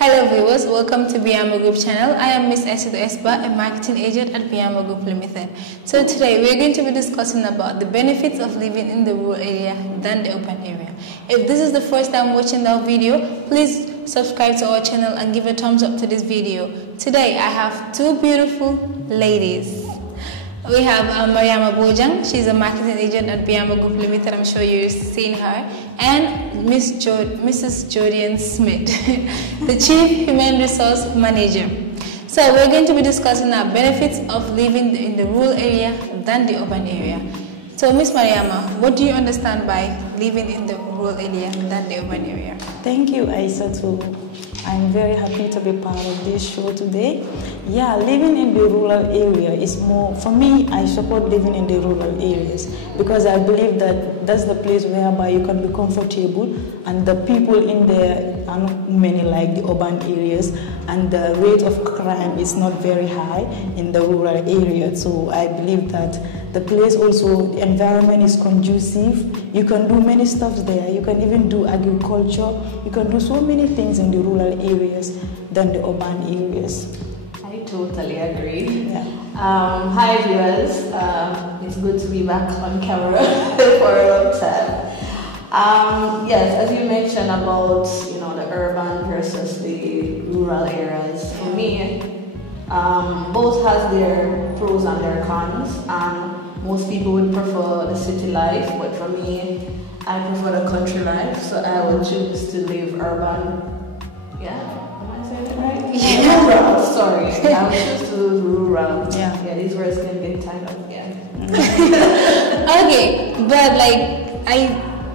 Hello viewers, welcome to Biamo Group channel. I am Miss Esido Esba, a marketing agent at Biamo Group Limited. So today we are going to be discussing about the benefits of living in the rural area than the urban area. If this is the first time watching our video, please subscribe to our channel and give a thumbs up to this video. Today I have two beautiful ladies. We have Mariama Bojang, she's a marketing agent at Biamo Group Limited, I'm sure you've seen her, and Mrs. Jordan Smith, the Chief Human Resource Manager. So we're going to be discussing our benefits of living in the rural area than the urban area. So Miss Mariama, what do you understand by living in the rural area than the urban area? Thank you, Aisatu. I'm very happy to be part of this show today. Yeah, living in the rural area is more, for me, I support living in the rural areas because I believe that that's the place whereby you can be comfortable and the people in there are not many like the urban areas and the rate of crime is not very high in the rural area. So I believe that the place also, the environment is conducive. You can do many stuff there. You can even do agriculture. You can do so many things in the rural areas than the urban areas. I totally agree. Yeah. Hi viewers, it's good to be back on camera for a long time. Yes, as you mentioned about the urban versus the rural areas, for me, both has their pros and their cons, and most people would prefer the city life, but for me, I prefer the country life, so I will choose to live urban. Yeah, am I saying it right? Yeah. Rural, sorry. I will choose to live rural. Yeah, these words can get tied up. Yeah. Okay, but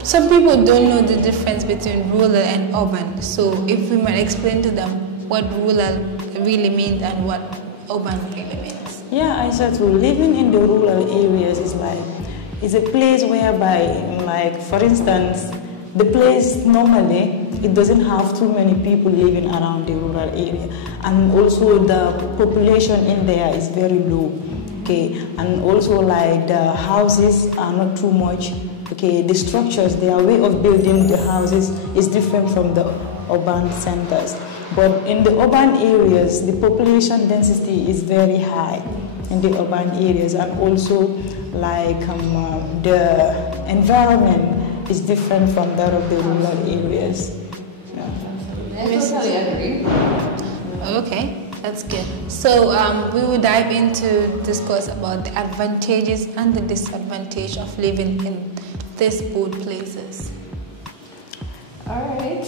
some people don't know the difference between rural and urban. So if we might explain to them what rural really means and what urban really means. Yeah, I said to living in the rural areas is a place whereby, like for instance, the place normally it doesn't have too many people living around the rural area, and also the population in there is very low. Okay, and also like the houses are not too much. Okay, the structures, their way of building the houses is different from the urban centers. But in the urban areas, the population density is very high in the urban areas, and also like the environment is different from that of the rural areas. I totally agree. Okay, that's good. So we will dive into discuss about the advantages and the disadvantage of living in these both places. All right.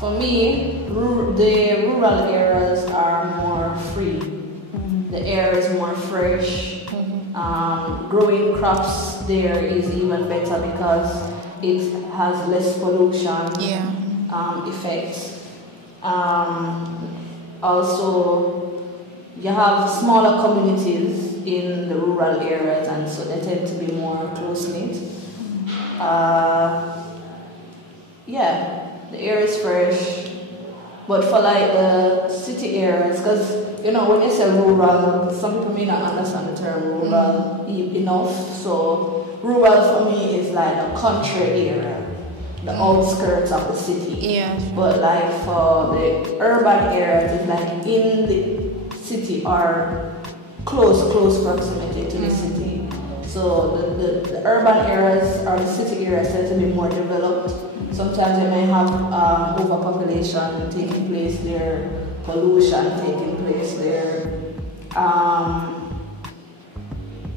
For me, the rural areas are more free. The air is more fresh. Growing crops there is even better because it has less pollution effects. Also, you have smaller communities in the rural areas, and so they tend to be more close-knit. The air is fresh, but for like the city areas, because when you say rural, some people may not understand the term rural enough. So rural for me is like a country area, the outskirts of the city. Yeah. But like for the urban areas, it's like in the city or close proximity to the city. So the urban areas or the city areas tend to be more developed. Sometimes you may have overpopulation taking place there, pollution taking place there.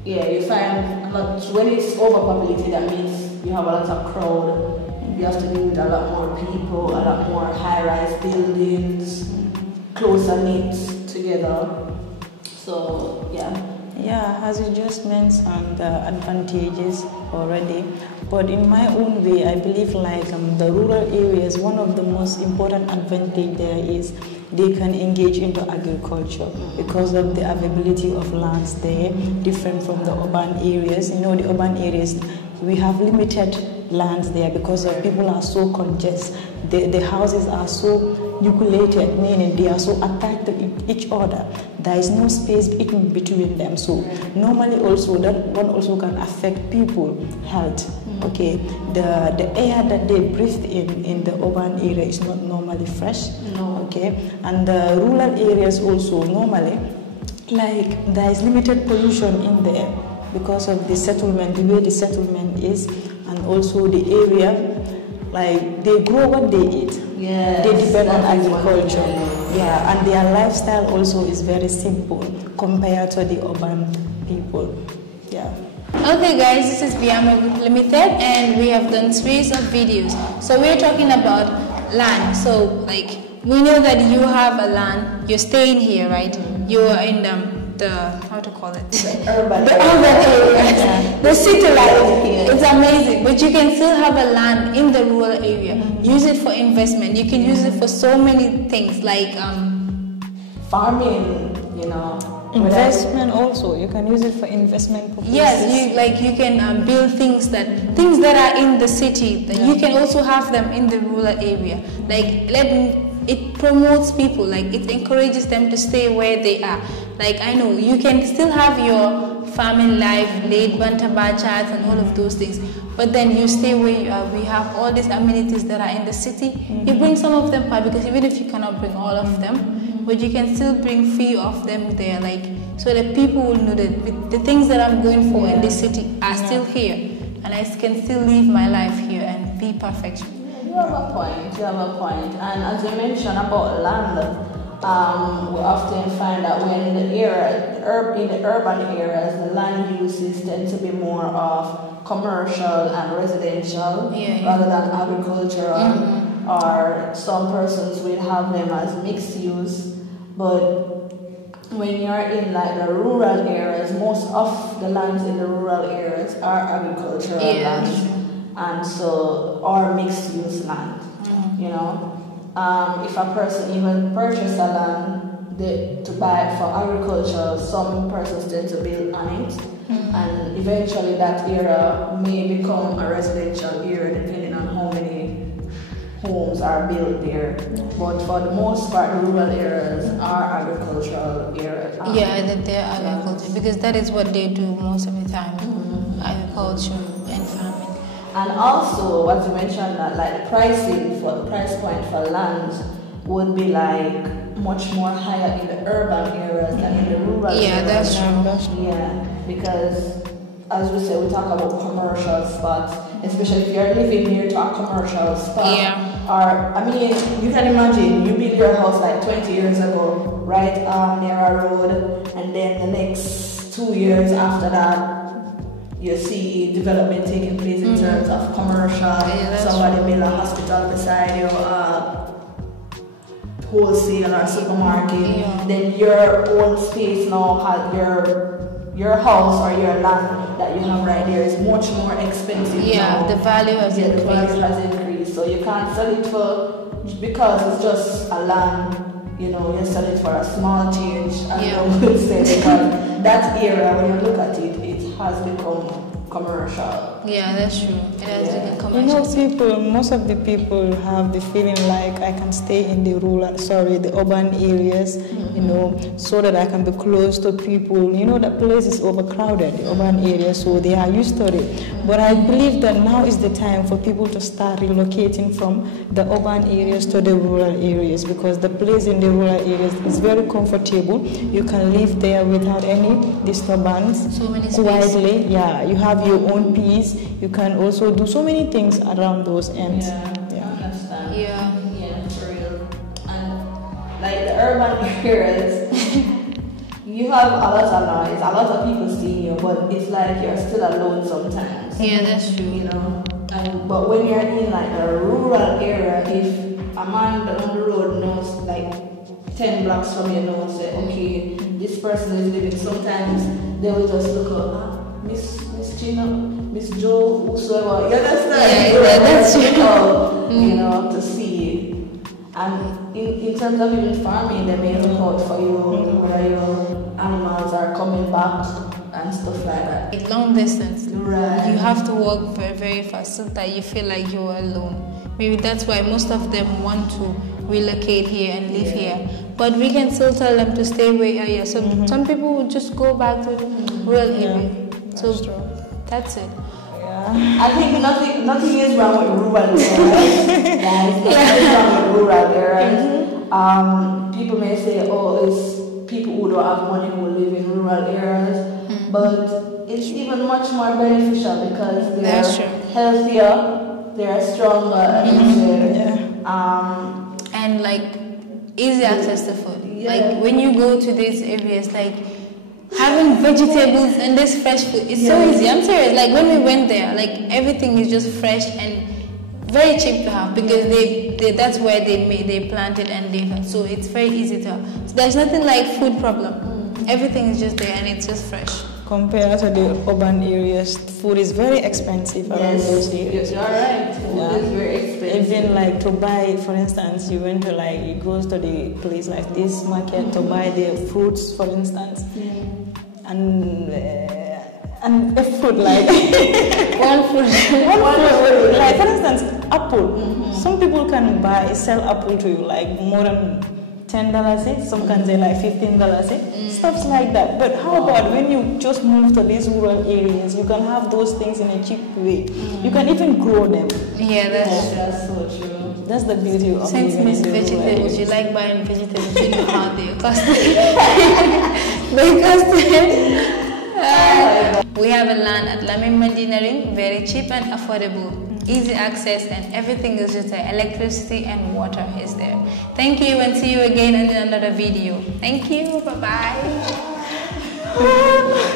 You find a lot, when it's overpopulated, that means you have a lot of crowd. You have to deal with a lot more people, a lot more high-rise buildings, closer knit together. So, Yeah, as you just mentioned the advantages already, but in my own way, I believe like the rural areas, one of the most important advantage there is they can engage into agriculture because of the availability of lands there, different from the urban areas. The urban areas, we have limited lands there because of people are so congested. The houses are so nucleated, meaning they are so attached to each other. There is no space in between them. So normally also that one also can affect people health. Okay, the air that they breathe in the urban area is not normally fresh. No. Okay, and the rural areas also normally, like there is limited pollution in there because of the settlement, the way the settlement is, and also the area, like they grow what they eat. Yeah, they depend on agriculture. Yeah, and their lifestyle also is very simple compared to the urban people. Yeah. Okay guys, this is Biamo Group Limited and we have done series of videos. So we're talking about land. So like we know that you have a land, you're staying here, right? You're in the how to call it? The urban area. The city life. It's amazing. But you can still have a land in the rural area. Use it for investment. You can use it for so many things like farming, you know. Investment also, you can use it for investment purposes. Yes, you can build things that are in the city that you can also have them in the rural area. Like it promotes people, like it encourages them to stay where they are. Like I know you can still have your farming life, late bantabachats and all of those things, but then you stay where you are. We have all these amenities that are in the city. You bring some of them back because even if you cannot bring all of them, but you can still bring few of them there, like so that people will know that the things that I'm going for in this city are still here, and I can still live my life here and be perfect. You have a point. You have a point. And as you mentioned about land, we often find that when in the urban areas, the land uses tend to be more of commercial and residential rather than agricultural. Or some persons will have them as mixed use, but when you're in like the rural areas, most of the lands in the rural areas are agricultural lands, and so or mixed use land. You know, if a person even purchase a land to buy it for agriculture, some persons tend to build on it, and eventually that area may become a residential area depending on how many homes are built there, but for the most part, the rural areas are agricultural areas. That they're agriculture because that is what they do most of the time, agriculture and farming. And also, as you mentioned, that like the price point for land would be like much more higher in the urban areas than in the rural areas. Yeah, that's true. Yeah, because as we say, we talk about commercial spots, especially if you're living near to a commercial spot. Or, I mean, you can imagine you built your house like 20 years ago, right near a road, and then the next 2 years after that, you see development taking place in terms of commercial. Somebody build a hospital beside you, wholesale or supermarket. Then your own space now has your house or your land that you have right there is much more expensive now. The value has increased. The value has increased. So you can't sell it because it's just a land, you know, you sell it for a small change, as one would say, because that area, when you look at it, it has become commercial. Yeah, that's true. It has become commercial. You know, most of the people have the feeling like I can stay in the the urban areas, you know, so that I can be close to people. You know, the place is overcrowded, the urban area, so they are used to it. But I believe that now is the time for people to start relocating from the urban areas to the rural areas, because the place in the rural areas is very comfortable. You can live there without any disturbance. So many space. Widely, you have your own peace. You can also do so many things around those ends. I understand. Yeah, for real. And like the urban areas, you have a lot of noise, a lot of people seeing you, but it's like you're still alone sometimes. Yeah, that's true. You know, but when you're in like a rural area, if a man on the road knows like 10 blocks from you, knows that okay, this person is living. Sometimes they will just look up, Miss Gina, Miss Joe, whosoever. You understand? Yeah, that's true. You know, to see. And in terms of even farming, they may look out for you, where your animals are coming back and stuff like that. It's long distance. Right. You have to walk very, very fast so that you feel like you're alone. Maybe that's why most of them want to relocate here and live here. But we can still tell them to stay where you are. So some people will just go back to the rural area. So that's it. Yeah, I think nothing is wrong with rural areas. Guys, nothing is wrong with rural areas. People may say, oh, it's people who don't have money who live in rural areas, but it's even much more beneficial because they're healthier, they're stronger, and like easy access to food. Like when you go to these areas, like having vegetables and this fresh food, it's so easy. I'm serious. Like when we went there, like everything is just fresh and very cheap to have because that's where they planted and they so it's very easy to have. So there's nothing like food problem. Everything is just there and it's just fresh. Compared to the urban areas, food is very expensive around those areas. You're right. Food is very expensive. Even like to buy, for instance, you went to like, you goes to the place like this market to buy the fruits, for instance, and a fruit like one fruit, like for instance, apple. Some people can sell apple to you like more than $10 each. Some can say like $15 each. Stuff like that. But how about when you just move to these rural areas? You can have those things in a cheap way. You can even grow them. Yeah, that's so true. That's the beauty of since Miss Vegetables, you like buying vegetables, you know how they cost. We have a land at Lamin Mandinary, very cheap and affordable, easy access, and everything is just there. Electricity and water is there. Thank you and see you again in another video. Thank you. Bye bye.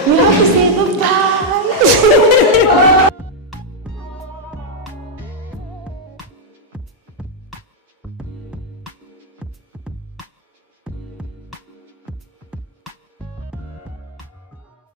You have to say goodbye.